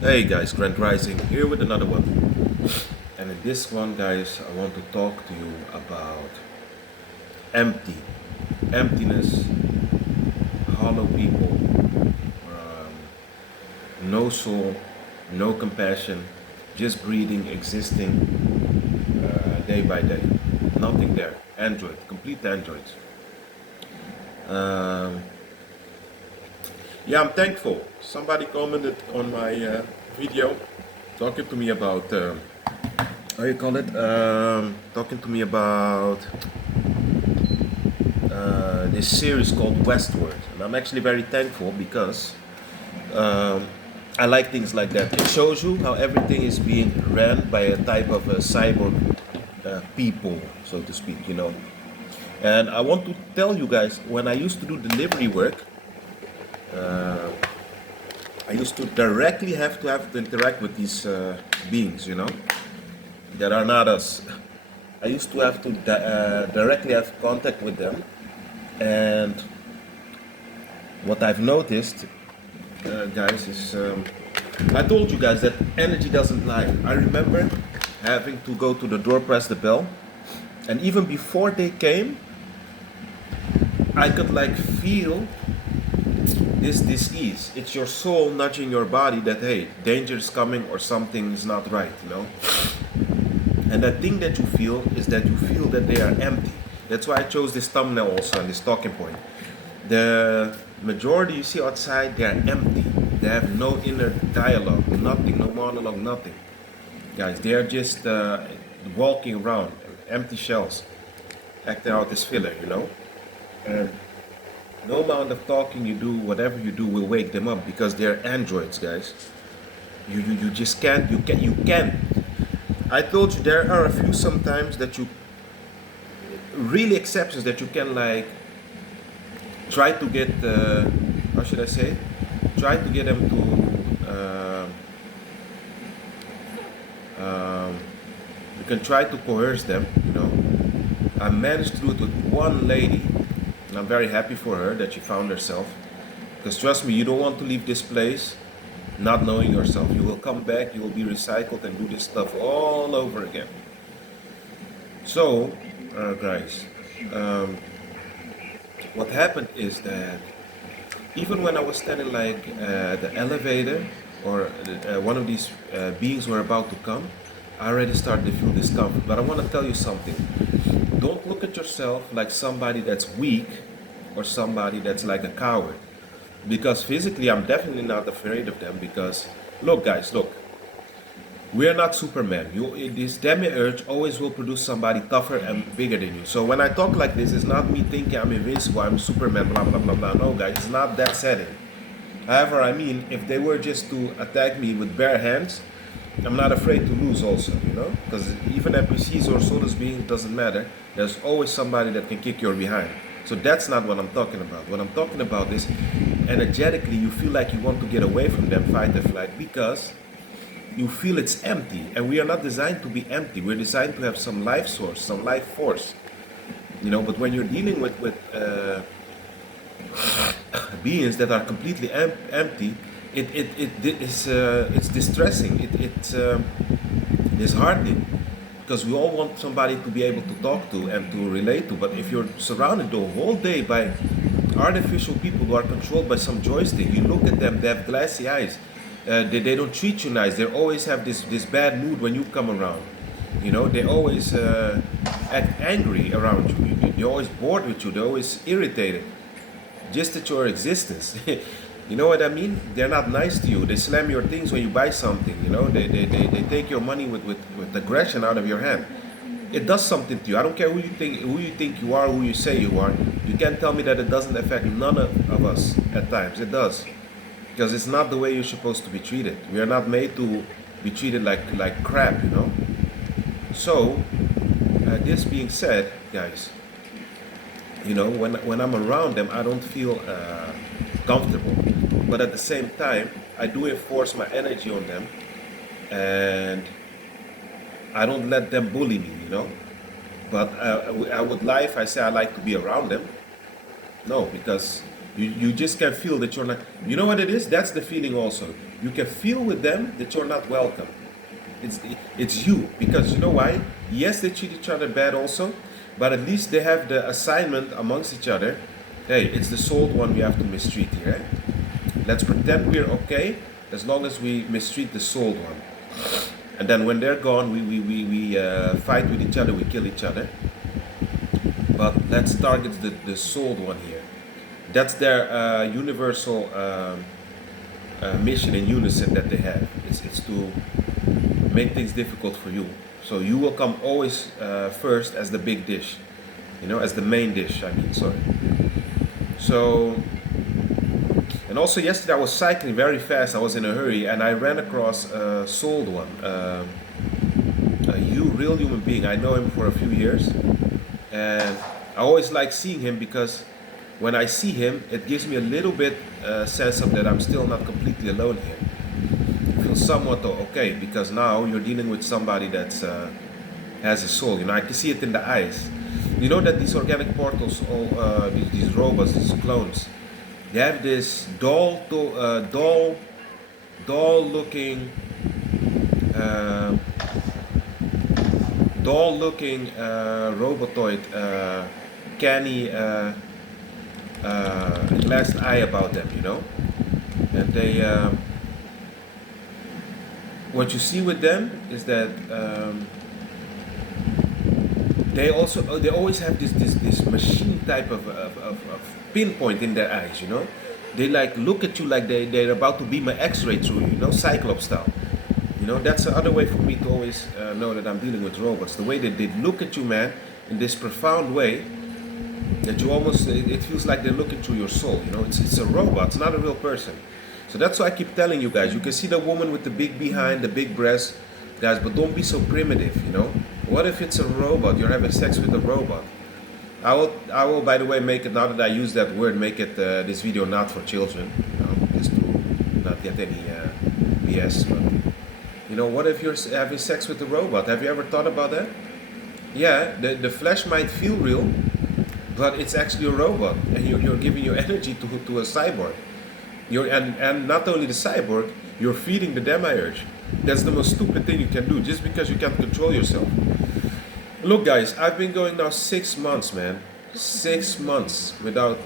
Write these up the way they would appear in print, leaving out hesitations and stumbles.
Hey guys, Grant Rising here with another one. And in this one, guys, I want to talk to you about empty, emptiness, hollow people, no soul, no compassion, just breathing, existing day by day. Nothing there. Android, complete androids. Um, yeah, I'm thankful. Somebody commented on my video talking to me about how you call it? Talking to me about this series called Westward, and I'm actually very thankful because I like things like that. It shows you how everything is being ran by a type of a cyborg people, so to speak. And I want to tell you guys, when I used to do delivery work, I used to directly have to interact with these beings, that are not us. I used to have to directly have contact with them, and what I've noticed, guys, is I told you guys that energy doesn't lie. I remember having to go to the door, press the bell, and even before they came, I could like feel this dis-ease. It's your soul nudging your body that hey, danger is coming or something is not right. And the thing that you feel is that you feel that they are empty. That's why I chose this thumbnail also and this talking point. The majority you see outside, they are empty. They have no inner dialogue, nothing, no monologue, nothing. Guys, they are just walking around, empty shells, acting out as filler. And no amount of talking you do, whatever you do, will wake them up because they're androids, guys. You just can't. You can. I told you there are a few sometimes that you really exceptions that you can like try to get how should I say, try to get them to you can try to coerce them. I managed to do it with one lady, and I'm very happy for her that she found herself, because trust me, you don't want to leave this place not knowing yourself. You will come back, you will be recycled and do this stuff all over again. So guys, um, what happened is that even when I was standing like the elevator or one of these beings were about to come, I already started to feel discomfort. But I want to tell you something. Don't look at yourself like somebody that's weak or somebody that's like a coward. Because physically, I'm definitely not afraid of them. Because look, guys, look. We are not Superman. This demiurge always will produce somebody tougher and bigger than you. So when I talk like this, it's not me thinking I'm invincible, I'm Superman, blah blah blah blah. No, guys, it's not that setting. However, I mean, if they were just to attack me with bare hands, I'm not afraid to lose also. Because even NPCs or soulless beings doesn't matter. There's always somebody that can kick your behind. So that's not what I'm talking about. What I'm talking about is energetically you feel like you want to get away from them, fight or flight, because you feel it's empty. And we are not designed to be empty. We're designed to have some life source, some life force. But when you're dealing with beings that are completely empty, it's distressing. It's disheartening, because we all want somebody to be able to talk to and to relate to. But if you're surrounded the whole day by artificial people who are controlled by some joystick, you look at them, they have glassy eyes. They don't treat you nice. They always have this bad mood when you come around. They always act angry around you. They're always bored with you. They're always irritated just at your existence. You know what I mean? They're not nice to you. They slam your things when you buy something. They take your money with aggression out of your hand. It does something to you. I don't care who you think you are, who you say you are. You can't tell me that it doesn't affect none of us at times. It does, because it's not the way you're supposed to be treated. We are not made to be treated like crap. So, this being said, guys, when I'm around them, I don't feel comfortable. But at the same time, I do enforce my energy on them, and I don't let them bully me. But I would lie if I say I like to be around them. No, because you just can feel that you're not. You know what it is? That's the feeling also. you can feel with them that you're not welcome. It's it's you, because you know why? Yes, they treat each other bad also, but at least they have the assignment amongst each other. Hey, it's the sold one we have to mistreat here. Let's pretend we're okay as long as we mistreat the sold one. And then when they're gone, we fight with each other, we kill each other. But let's target the sold one here. That's their universal mission in unison that they have. It's to make things difficult for you. So you will come always first as the big dish, as the main dish, I mean, sorry. So, and also yesterday I was cycling very fast, I was in a hurry, and I ran across a sold one, a real human being. I know him for a few years, and I always like seeing him because when I see him, it gives me a little bit sense of that I'm still not completely alone here. I feel somewhat okay, because now you're dealing with somebody that has a soul. I can see it in the eyes. You know that these organic portals, all these robots, these clones, they have this doll-looking, robotoid, canny, glassed eye about them, and they. What you see with them is that they always have this machine type of pinpoint in their eyes, They like look at you like they're about to beam an X-ray through you, Cyclops style. That's the other way for me to always know that I'm dealing with robots. The way that they look at you, man, in this profound way that you almost, it feels like they're looking through your soul, It's a robot, it's not a real person. So that's why I keep telling you guys, you can see the woman with the big behind, the big breast, guys, but don't be so primitive, What if it's a robot? You're having sex with a robot. I will, by the way, make it, now that I use that word, make it this video not for children, just to not get any BS. But what if you're having sex with a robot? Have you ever thought about that? Yeah, the flesh might feel real, but it's actually a robot, and you're giving your energy to a cyborg. And not only the cyborg, you're feeding the demiurge. That's the most stupid thing you can do, just because you can't control yourself. Look, guys, I've been going now 6 months, man. 6 months without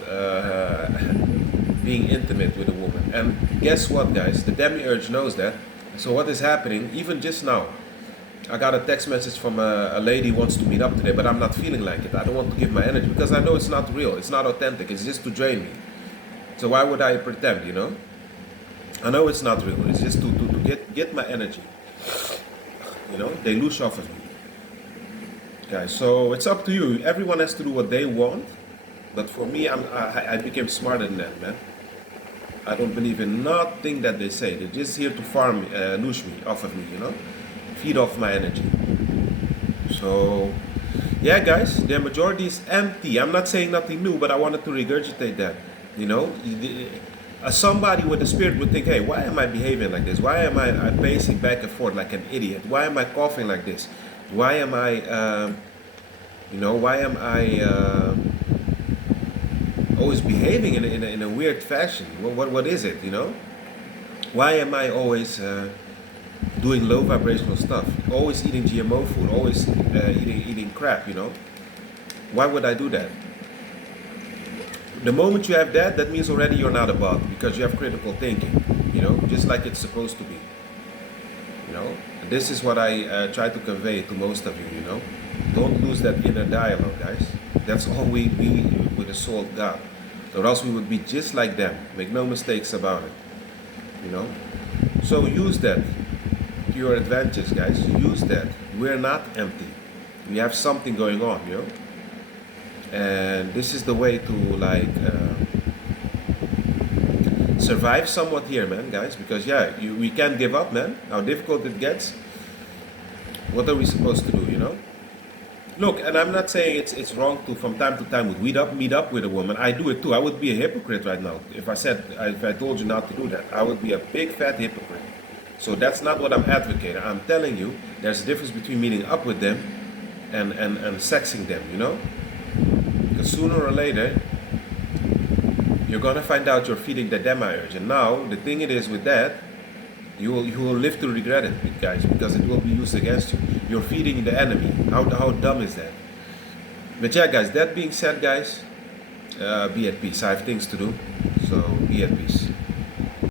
being intimate with a woman. And guess what, guys? The demiurge knows that. So what is happening, even just now, I got a text message from a lady who wants to meet up today, but I'm not feeling like it. I don't want to give my energy, because I know it's not real. It's not authentic. It's just to drain me. So why would I pretend, I know it's not real. It's just to get my energy. They lose off of me. Guys, so it's up to you. Everyone has to do what they want. But for me, I became smarter than that, man. I don't believe in nothing that they say. They're just here to farm, lose me, off of me, Feed off my energy. So, yeah, guys, the majority is empty. I'm not saying nothing new, but I wanted to regurgitate that. Somebody with a spirit would think, hey, why am I behaving like this? Why am I pacing back and forth like an idiot? Why am I coughing like this? Why am I, always behaving in a weird fashion? What is it, Why am I always doing low vibrational stuff? Always eating GMO food, always eating crap, Why would I do that? The moment you have that, that means already you're not a bot, because you have critical thinking, just like it's supposed to be. This is what I try to convey to most of you, Don't lose that inner dialogue, guys. That's all we with the soul of God. Or else we would be just like them. Make no mistakes about it. So use that to your advantage, guys. Use that. We're not empty. We have something going on, And this is the way to survive somewhat here, man, guys. Because we can't give up, man. How difficult it gets. What are we supposed to do, Look, and I'm not saying it's wrong to from time to time meet up with a woman. I do it too. I would be a hypocrite right now if I told you not to do that. I would be a big fat hypocrite. So that's not what I'm advocating. I'm telling you, there's a difference between meeting up with them and sexing them, Because sooner or later, you're gonna find out you're feeding the demiurge. And now the thing it is with that, You will live to regret it, guys, because it will be used against you. You're feeding the enemy. How dumb is that? But yeah, guys. That being said, guys, be at peace. I have things to do, so be at peace.